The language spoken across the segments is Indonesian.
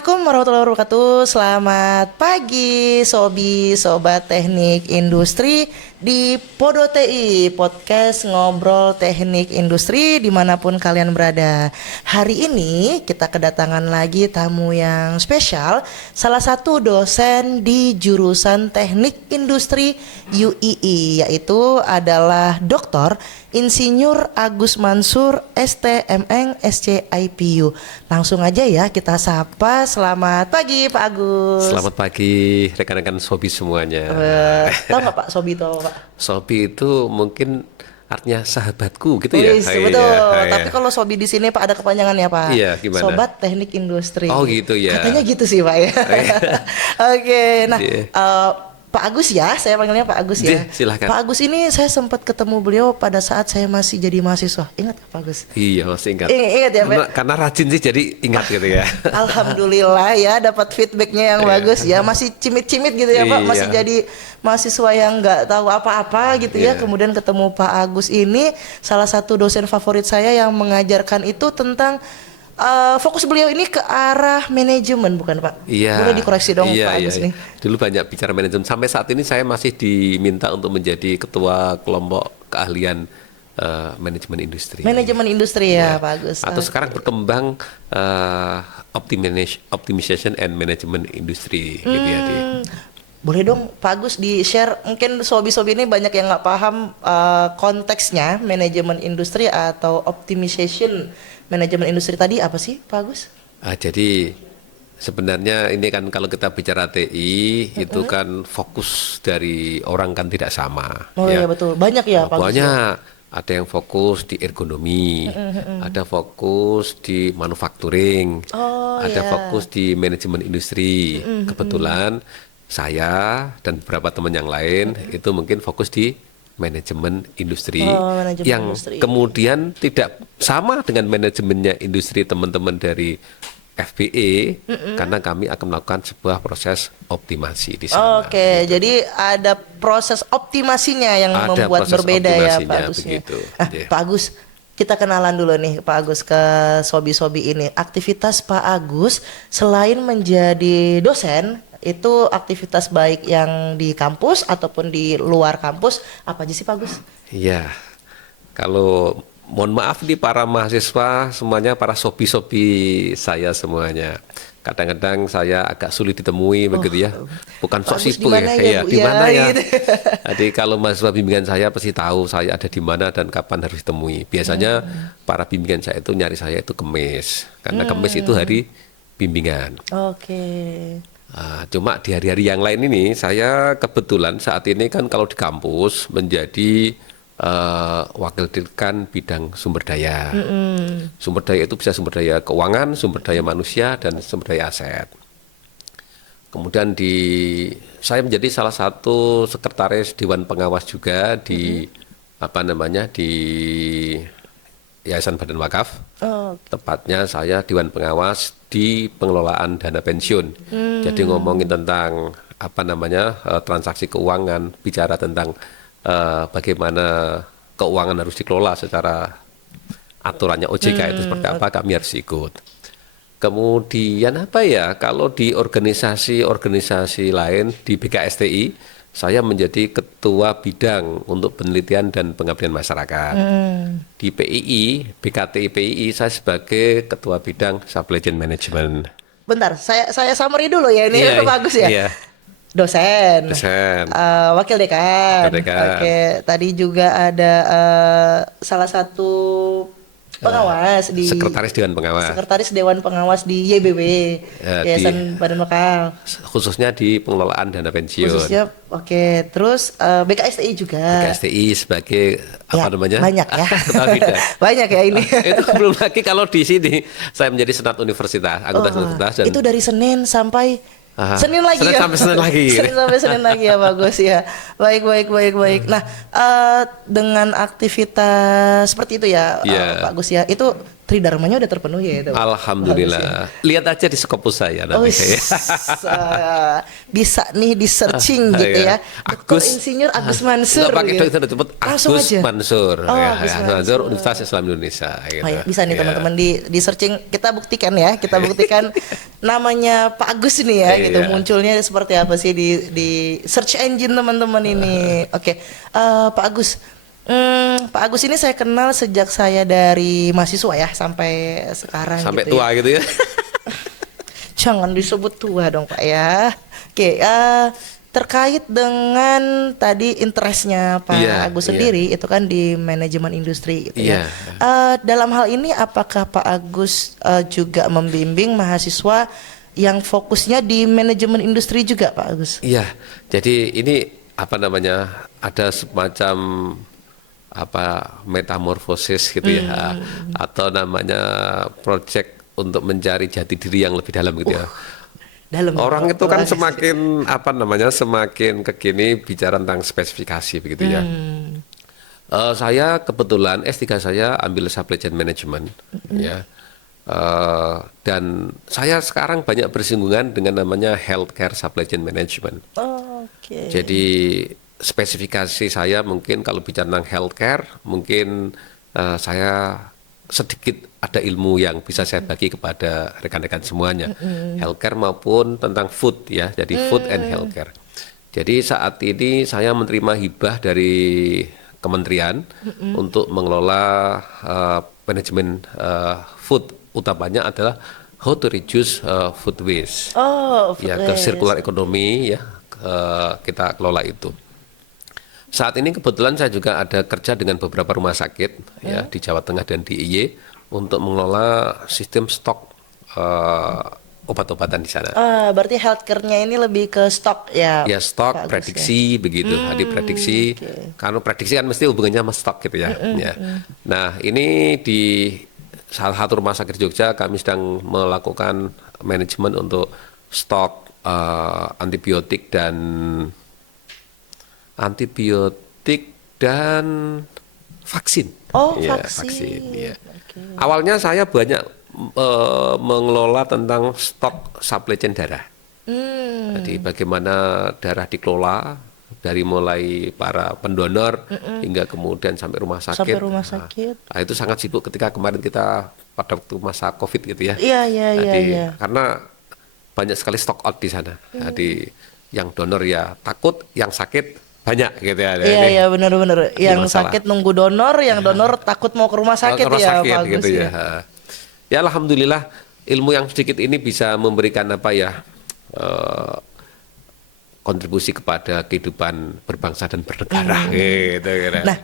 Assalamualaikum warahmatullahi wabarakatuh. Selamat pagi Sobat Teknik Industri di Podo TI, podcast ngobrol teknik industri dimanapun kalian berada. Hari ini kita kedatangan lagi tamu yang spesial, salah satu dosen di jurusan Teknik Industri UII, yaitu adalah Dr. Insinyur Agus Mansur STMN SCIPU. Langsung aja ya kita sapa. Selamat pagi Pak Agus. Selamat pagi rekan-rekan Sobi semuanya. Tahu nggak Pak Sobi itu apa Pak? Sobi itu mungkin artinya sahabatku gitu ya. Betul. Iya. Tapi kalau Sobi di sini Pak ada kepanjangannya Pak. Iya, gimana? Sobat Teknik Industri. Oh gitu ya. Katanya gitu sih Pak ya. Oke, nah Pak Agus ya, saya panggilnya Pak Agus ya. Silakan. Pak Agus ini saya sempat ketemu beliau pada saat saya masih jadi mahasiswa. Ingat Pak Agus? Iya, masih ingat. Ingat ya Pak? Karena rajin sih jadi ingat gitu ya. Alhamdulillah ya dapat feedbacknya yang bagus ya. Masih cimit-cimit gitu ya Pak. Masih jadi mahasiswa yang nggak tahu apa-apa gitu ya. Kemudian ketemu Pak Agus ini salah satu dosen favorit saya yang mengajarkan itu tentang fokus beliau ini ke arah manajemen, bukan Pak? Iya. Boleh dikoreksi dong Pak Agus nih. Dulu banyak bicara manajemen. Sampai saat ini saya masih diminta untuk menjadi ketua kelompok keahlian manajemen industri. Manajemen industri ya Pak Agus. Atau sekarang berkembang optimization and management industry gitu ya. Boleh dong Pak Agus di-share, mungkin sobi-sobi ini banyak yang nggak paham konteksnya manajemen industri atau optimization manajemen industri tadi apa sih Pak Agus? Jadi sebenarnya ini kan kalau kita bicara TI itu kan fokus dari orang kan tidak sama. Oh iya betul, banyak ya Pak Agus. Banyak, ada yang fokus di ergonomi, ada fokus di manufacturing, ada fokus di manajemen industri. Kebetulan saya dan beberapa teman yang lain itu mungkin fokus di manajemen industri yang kemudian tidak sama dengan manajemennya industri teman-teman dari FBE karena kami akan melakukan sebuah proses optimasi di sana. Oke, jadi ada proses optimasinya yang membuat berbeda ya Pak Agus. Pak Agus, kita kenalan dulu nih Pak Agus ke sobi-sobi ini. Aktivitas Pak Agus selain menjadi dosen, itu aktivitas baik yang di kampus ataupun di luar kampus, apa aja sih Pak Agus? Iya, kalau mohon maaf nih para mahasiswa semuanya, para sobi-sobi saya semuanya. Kadang-kadang saya agak sulit ditemui begitu ya. Bukan sok sibuk ya, di mana ya. Gitu. Jadi kalau mahasiswa bimbingan saya pasti tahu saya ada di mana dan kapan harus ditemui. Biasanya para bimbingan saya itu nyari saya itu Kamis. Karena Kamis itu hari bimbingan. Oke. Cuma di hari-hari yang lain ini saya kebetulan saat ini kan kalau di kampus menjadi wakil dekan bidang sumber daya. Sumber daya itu bisa sumber daya keuangan, sumber daya manusia, dan sumber daya aset. Kemudian saya menjadi salah satu sekretaris Dewan Pengawas juga di di Yayasan Badan Wakaf. Tepatnya saya Dewan Pengawas di pengelolaan dana pensiun. Jadi ngomongin tentang transaksi keuangan, bicara tentang bagaimana keuangan harus dikelola secara aturannya OJK itu seperti apa, kami harus ikut. Kemudian kalau di organisasi lain di BKSTI saya menjadi ketua bidang untuk penelitian dan pengabdian masyarakat. Di PII, BKTI PII saya sebagai ketua bidang supply chain management. Bentar, saya summary dulu ya ini bagus ya. Iya. Dosen. Wakil dekan. Oke, tadi juga ada salah satu pengawas di Sekretaris Dewan Pengawas di YBW, Yayasan Badan Wakaf. Khususnya di pengelolaan dana pensiun. Terus BKSTI juga. BKSTI sebagai banyak ya. Banyak ya ini. Itu belum lagi kalau di sini saya menjadi senat universitas, anggota universitas. Dan itu dari Senin sampai Senin lagi ya. Senin sampai Senin lagi ya bagus ya. Baik. Nah, dengan aktivitas seperti itu ya Pak Gus ya. Itu Tridharmanya udah terpenuhi ya itu. Alhamdulillah. Lihat aja di Skopus saya Oh, nanti. bisa nih di searching gitu ya. Dr. Agus Insinyur Agus Mansur. Nggak pakai gitu. dokter, disebut Langsung Agus aja. Mansur. Oh, Ya, Agus Mansur Mansur. Universitas Islam Indonesia. Gitu. Oh ya, bisa nih Ya. teman-teman di searching, kita buktikan ya, kita buktikan namanya Pak Agus ini ya, gitu Iya. munculnya seperti apa sih di search engine teman-teman ini. Oke, Pak Agus, Pak Agus ini saya kenal sejak saya dari mahasiswa ya sampai sekarang. Sampai gitu tua ya. gitu ya. Jangan disebut tua dong Pak ya. Oke, terkait dengan tadi interestnya Pak Iya, Agus iya. sendiri itu kan di manajemen industri gitu ya. Iya. Dalam hal ini apakah Pak Agus juga membimbing mahasiswa yang fokusnya di manajemen industri juga Pak Agus? Iya. Jadi ini apa namanya? Ada semacam metamorfosis gitu ya, atau namanya project untuk mencari jati diri yang lebih dalam gitu ya. Dalam Orang itu kan proses. semakin semakin kekini bicara tentang spesifikasi begitu ya. Saya kebetulan S3 saya ambil supply chain management ya. Dan saya sekarang banyak bersinggungan dengan namanya healthcare supply chain management. Oke. Jadi spesifikasi saya mungkin kalau bicara tentang healthcare, mungkin saya sedikit ada ilmu yang bisa saya bagi kepada rekan-rekan semuanya, healthcare maupun tentang food ya, jadi food and healthcare. Jadi saat ini saya menerima hibah dari kementerian untuk mengelola manajemen food, utamanya adalah how to reduce food waste. Oh, Ya, ke circular economy ya, kita kelola itu. Saat ini kebetulan saya juga ada kerja dengan beberapa rumah sakit ya di Jawa Tengah dan di DIY untuk mengelola sistem stok obat-obatan di sana. Berarti healthcare-nya ini lebih ke stok ya? Ya, Pak Agus, stok, prediksi begitu, diprediksi. Karena prediksi kan mesti hubungannya sama stok gitu ya. Ya. Nah, ini di salah satu rumah sakit di Jogja kami sedang melakukan manajemen untuk stok antibiotik dan vaksin. Oh, Ya, vaksin. ya. Oke. Awalnya saya banyak mengelola tentang stok supply chain darah. Jadi bagaimana darah dikelola dari mulai para pendonor hingga kemudian sampai rumah sakit. Sampai rumah sakit. Nah, itu sangat sibuk ketika kemarin kita pada waktu masa COVID gitu ya. Iya, iya, iya, Jadi, iya. karena banyak sekali stock out di sana. Jadi yang donor ya takut, yang sakit banyak gitu ya. Iya, Ini iya, benar-benar. Yang masalah. sakit nunggu donor, yang donor takut mau ke rumah sakit rumah ya, sakit Pak Agus gitu ya. ya. Ya alhamdulillah ilmu yang sedikit ini bisa memberikan kontribusi kepada kehidupan berbangsa dan bernegara gitu kira. Nah,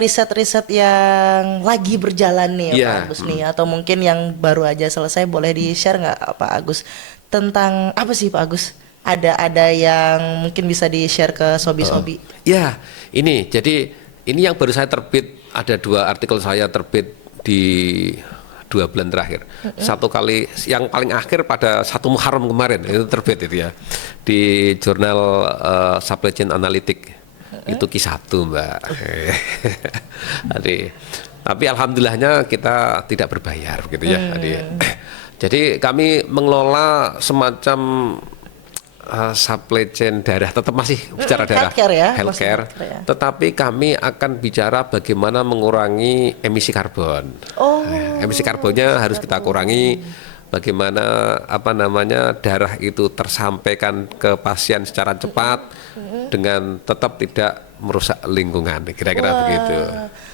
riset-riset yang lagi berjalan nih Iya, Pak Agus nih, atau mungkin yang baru aja selesai, boleh di-share nggak Pak Agus tentang apa sih Pak Agus? Ada yang mungkin bisa di-share ke sobi-sobi. Ya, jadi ini yang baru saya terbit, ada 2 artikel saya terbit di 2 bulan terakhir. Satu kali yang paling akhir pada 1 Muharram kemarin itu terbit itu ya di jurnal Supply Chain Analytic. Itu Q1 Mbak. Tapi alhamdulillahnya kita tidak berbayar gitu ya. Jadi kami mengelola semacam supply chain darah, tetap masih bicara darah, healthcare ya, healthcare, masih healthcare ya. tetapi kami akan bicara bagaimana mengurangi emisi karbon. Oh, Emisi karbonnya harus kita kurangi, bagaimana darah itu tersampaikan ke pasien secara cepat dengan tetap tidak merusak lingkungan, kira-kira begitu.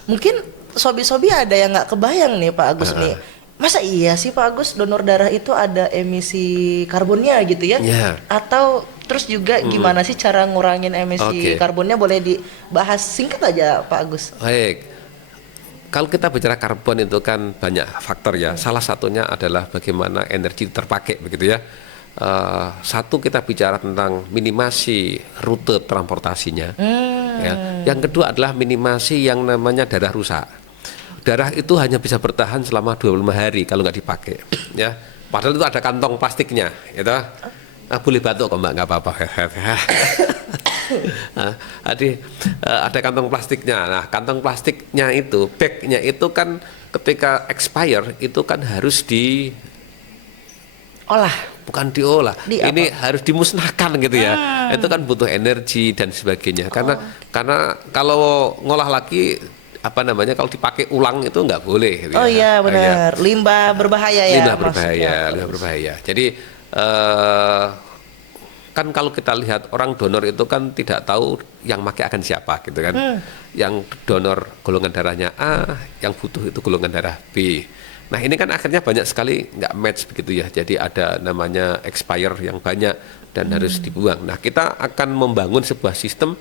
mungkin sobi-sobi ada yang nggak kebayang nih Pak Agus nih. Masa iya sih Pak Agus donor darah itu ada emisi karbonnya gitu ya? Iya. Atau terus juga gimana sih cara ngurangin emisi Oke. karbonnya, boleh dibahas singkat aja Pak Agus? Baik, kalau kita bicara karbon itu kan banyak faktor ya. Salah satunya adalah bagaimana energi terpakai begitu ya. Satu, kita bicara tentang minimasi rute transportasinya. Ya. Yang kedua adalah minimasi yang namanya darah rusak. Darah itu hanya bisa bertahan selama 25 hari kalau nggak dipakai, ya. Padahal itu ada kantong plastiknya, gitu. Boleh batuk kok Mbak, nggak apa-apa. Ada kantong plastiknya. Nah, kantong plastiknya itu, bagnya itu kan ketika expire itu kan harus Olah. bukan diolah, Di ini harus dimusnahkan gitu ya. Itu kan butuh energi dan sebagainya. Karena kalau ngolah lagi kalau dipakai ulang itu nggak boleh. Gitu Oh iya ya. benar, limbah berbahaya ya. Limbah berbahaya. Jadi kan kalau kita lihat orang donor itu kan tidak tahu yang pakai akan siapa gitu kan. Yang donor golongan darahnya A, yang butuh itu golongan darah B. Nah ini kan akhirnya banyak sekali nggak match begitu ya. Jadi ada namanya expire yang banyak dan harus dibuang. Nah kita akan membangun sebuah sistem,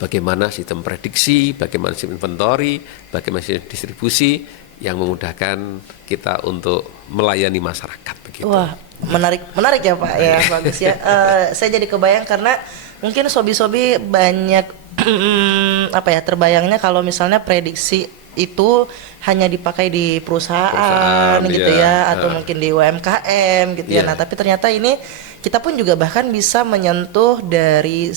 bagaimana sistem prediksi, bagaimana sistem inventory, bagaimana sistem distribusi yang memudahkan kita untuk melayani masyarakat begitu. Wah, menarik ya Pak ya, bagus ya. Saya jadi kebayang karena mungkin sobi-sobi banyak terbayangnya kalau misalnya prediksi itu hanya dipakai di perusahaan gitu ya, atau mungkin di UMKM gitu ya. Nah, tapi ternyata ini kita pun juga bahkan bisa menyentuh dari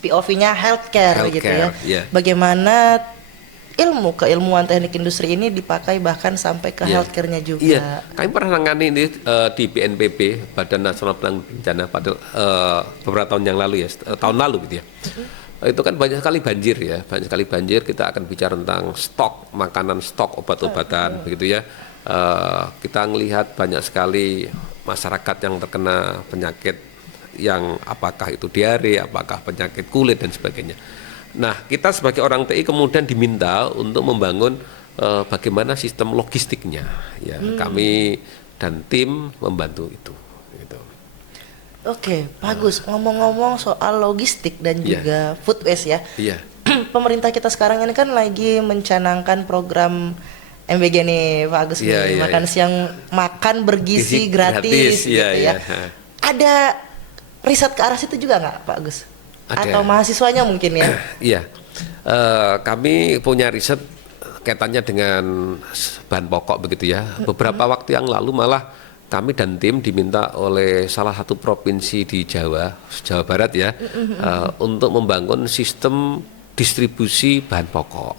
POV-nya healthcare gitu ya. Bagaimana keilmuan teknik industri ini dipakai bahkan sampai ke healthcare-nya juga. Iya, kami pernah nangani ini di BNPB, Badan Nasional Penanggulangan Bencana, pada beberapa tahun yang lalu ya, tahun lalu gitu ya. Itu kan banyak sekali banjir ya, kita akan bicara tentang stok makanan, stok obat-obatan begitu ya. Kita melihat banyak sekali masyarakat yang terkena penyakit yang apakah itu diare, apakah penyakit kulit dan sebagainya. Nah, kita sebagai orang TI kemudian diminta untuk membangun bagaimana sistem logistiknya. Ya, kami dan tim membantu itu. Gitu. Oke, bagus. Ngomong-ngomong soal logistik dan juga food waste ya. Iya. Pemerintah kita sekarang ini kan lagi mencanangkan program MBG nih, Pak Agus nih, makan siang makan bergizi gratis gitu ya. Ada riset ke arah situ juga nggak, Pak Agus? Atau mahasiswanya mungkin ya? Iya, kami punya riset kaitannya dengan bahan pokok begitu ya. Beberapa waktu yang lalu malah kami dan tim diminta oleh salah satu provinsi di Jawa Barat ya, untuk membangun sistem distribusi bahan pokok.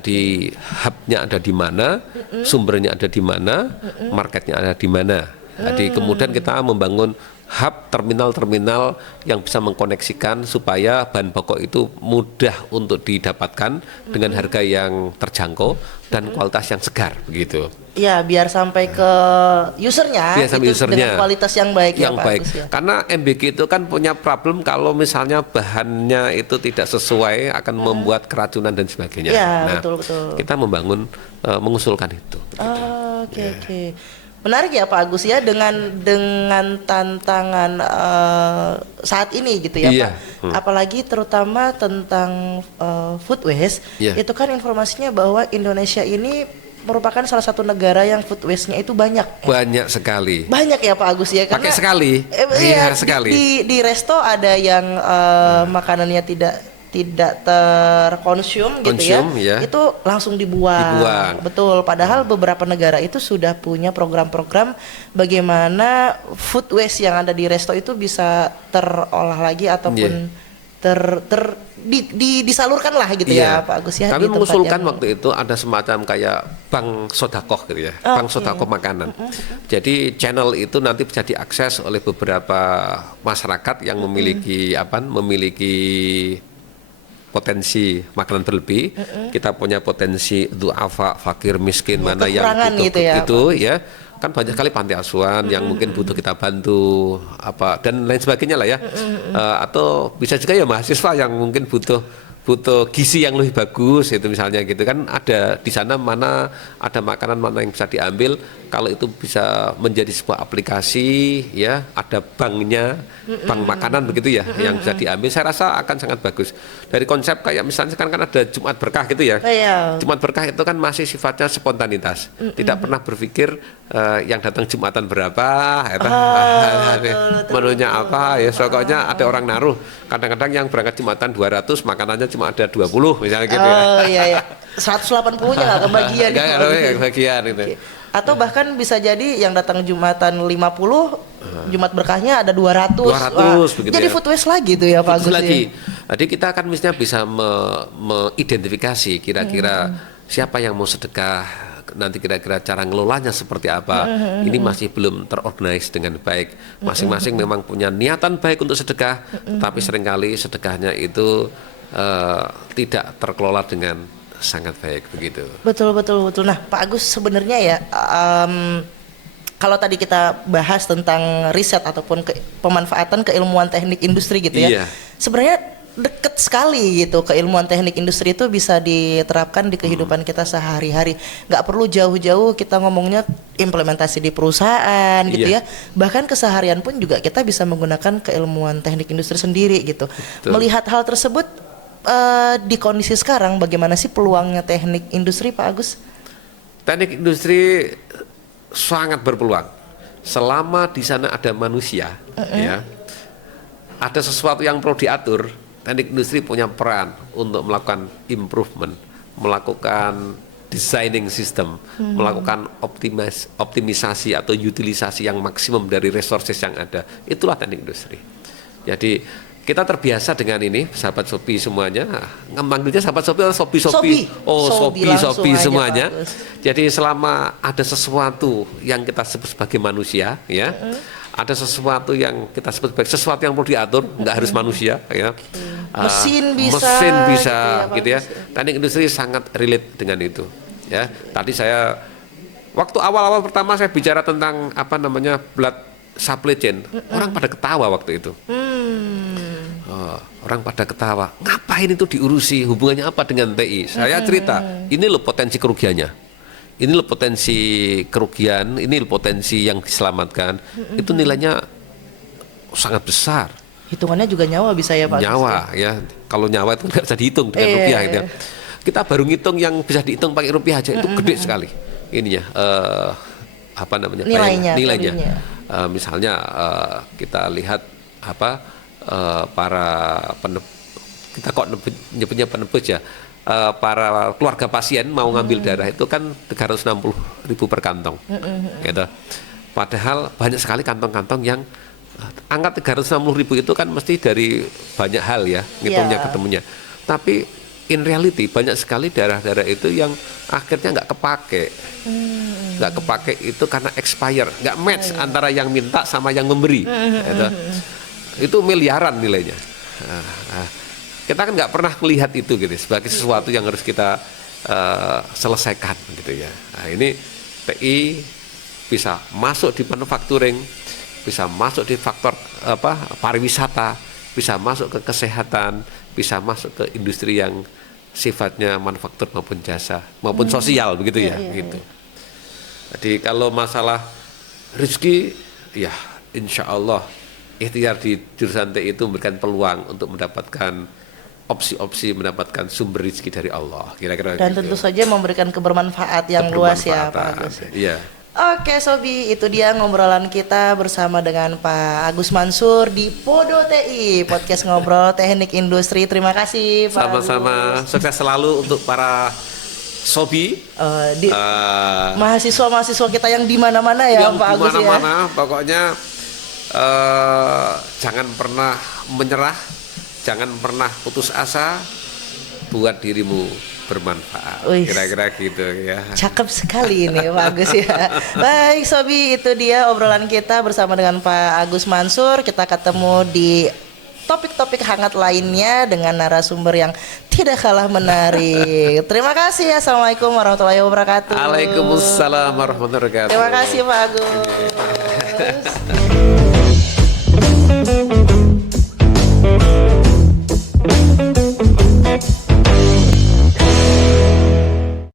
Di hubnya ada di mana, sumbernya ada di mana, marketnya ada di mana. Jadi kemudian kita membangun hub terminal-terminal yang bisa mengkoneksikan supaya bahan pokok itu mudah untuk didapatkan dengan harga yang terjangkau dan kualitas yang segar begitu. Ya, biar sampai ke usernya, dengan kualitas yang baik. Yang baik. Ya. Karena MBG itu kan punya problem kalau misalnya bahannya itu tidak sesuai akan membuat keracunan dan sebagainya. Ya, nah, betul. Kita mengusulkan itu. Oke. Menarik ya Pak Agus ya, dengan tantangan saat ini gitu ya Pak. Apalagi terutama tentang food waste, itu kan informasinya bahwa Indonesia ini merupakan salah satu negara yang food waste-nya itu banyak. Banyak sekali. Banyak ya Pak Agus ya. Pakai sekali. Sekali. Di resto ada yang makanannya tidak terkonsum gitu ya, itu langsung dibuang. Betul, padahal beberapa negara itu sudah punya program-program bagaimana food waste yang ada di resto itu bisa terolah lagi ataupun disalurkan lah gitu ya Pak Agus ya. Kami mengusulkan waktu itu ada semacam kayak bank sodakoh gitu ya, bank sodakoh makanan. Jadi channel itu nanti bisa diakses oleh beberapa masyarakat yang memiliki potensi makanan berlebih, kita punya potensi duafa, fakir, miskin, mana yang butuh ya, kan banyak sekali panti asuhan yang mungkin butuh kita bantu dan lain sebagainya lah ya, atau bisa juga ya mahasiswa yang mungkin butuh gizi yang lebih bagus itu misalnya gitu kan, ada di sana mana ada makanan mana yang bisa diambil, kalau itu bisa menjadi sebuah aplikasi ya, ada banknya, bank makanan begitu ya, yang bisa diambil, saya rasa akan sangat bagus. Dari konsep kayak misalnya sekarang kan ada Jumat Berkah gitu ya, Jumat Berkah itu kan masih sifatnya spontanitas, tidak pernah berpikir yang datang Jumatan berapa, menunya apa ya, pokoknya ada orang naruh, kadang-kadang yang berangkat Jumatan 200 makanannya cuma ada 20 misalnya gitu ya. 180-nya nggak kebagian. Nggak kebagian gitu. Atau bahkan bisa jadi yang datang Jumatan 50, Jumat Berkahnya ada 200. Begitu jadi ya. Food waste lagi tuh ya Pak Agus. Lagi. Jadi kita akan mestinya bisa mengidentifikasi kira-kira siapa yang mau sedekah, nanti kira-kira cara ngelolanya seperti apa, ini masih belum terorganize dengan baik. Masing-masing memang punya niatan baik untuk sedekah, tapi seringkali sedekahnya itu tidak terkelola dengan sangat baik begitu. Betul. Nah, Pak Agus sebenarnya ya, kalau tadi kita bahas tentang riset ataupun pemanfaatan keilmuan teknik industri gitu ya, Iya. sebenarnya deket sekali gitu keilmuan teknik industri itu bisa diterapkan di kehidupan kita sehari-hari. Nggak perlu jauh-jauh kita ngomongnya implementasi di perusahaan gitu Iya. ya. Bahkan keseharian pun juga kita bisa menggunakan keilmuan teknik industri sendiri gitu. Betul. Melihat hal tersebut di kondisi sekarang, bagaimana sih peluangnya teknik industri, Pak Agus? Teknik industri sangat berpeluang selama di sana ada manusia, ya. Ada sesuatu yang perlu diatur. Teknik industri punya peran untuk melakukan improvement, melakukan designing system, melakukan optimisasi atau utilisasi yang maksimum dari resources yang ada. Itulah teknik industri. Jadi kita terbiasa dengan ini, sahabat Sobi semuanya. Manggilnya sahabat Sobi atau Sobi? Oh, Sobi semuanya. Jadi selama ada sesuatu yang kita sebut sebagai manusia, ya, ada sesuatu yang kita sebut sebagai sesuatu yang perlu diatur, nggak harus manusia, ya. Mesin bisa gitu ya. Teknik industri sangat relate dengan itu, ya. Tadi saya waktu awal-awal pertama saya bicara tentang apa namanya blood supply chain, orang pada ketawa waktu itu. Orang pada ketawa, ngapain itu diurusi, hubungannya apa dengan TI? Saya cerita, ini loh potensi kerugiannya, ini loh potensi kerugian, ini loh potensi yang diselamatkan, itu nilainya sangat besar. Hitungannya juga nyawa bisa ya, Pak? Nyawa ya, kalau nyawa itu nggak bisa dihitung dengan rupiah gitu ya. Kita baru ngitung yang bisa dihitung pakai rupiah aja itu gede sekali ininya, apa namanya, nilainya. Misalnya kita lihat apa, para kita kok nyebutnya penebus ya, para keluarga pasien mau ngambil darah itu kan 360.000 per kantong, gitu. Padahal banyak sekali kantong-kantong yang angka 360.000 itu kan mesti dari banyak hal ya, ngitungnya ketemunya. Tapi in reality banyak sekali darah-darah itu yang akhirnya nggak kepake. Nggak kepake itu karena expire, nggak match antara yang minta sama yang memberi. Itu miliaran nilainya. Kita kan nggak pernah melihat itu gitu sebagai sesuatu yang harus kita selesaikan gitu ya. Nah, ini TI bisa masuk di manufacturing, bisa masuk di faktor pariwisata, bisa masuk ke kesehatan, bisa masuk ke industri yang sifatnya manufaktur maupun jasa maupun sosial begitu ya, gitu. Jadi kalau masalah rezeki, ya insya Allah ikhtiar di jurusan TI itu memberikan peluang untuk mendapatkan opsi-opsi mendapatkan sumber rezeki dari Allah, kira-kira. Dan gitu. tentu saja memberikan kebermanfaat yang luas ya, Pak Agus. Iya. Oke Sobi, itu dia ngobrolan kita bersama dengan Pak Agus Mansur di Podo TI, podcast ngobrol teknik industri. Terima kasih Pak Sama-sama, Agus. sukses selalu untuk para Sobi, mahasiswa-mahasiswa kita yang di mana-mana ya, Pak Agus ya. Dimana-mana, pokoknya jangan pernah menyerah, jangan pernah putus asa, buat dirimu bermanfaat. Kira-kira gitu ya. Cakep sekali ini Pak Agus ya. Baik Sobi, itu dia obrolan kita bersama dengan Pak Agus Mansur. Kita ketemu di topik-topik hangat lainnya dengan narasumber yang tidak kalah menarik. Terima kasih. Assalamualaikum warahmatullahi wabarakatuh. Waalaikumsalam warahmatullahi wabarakatuh. Terima kasih Pak Agus.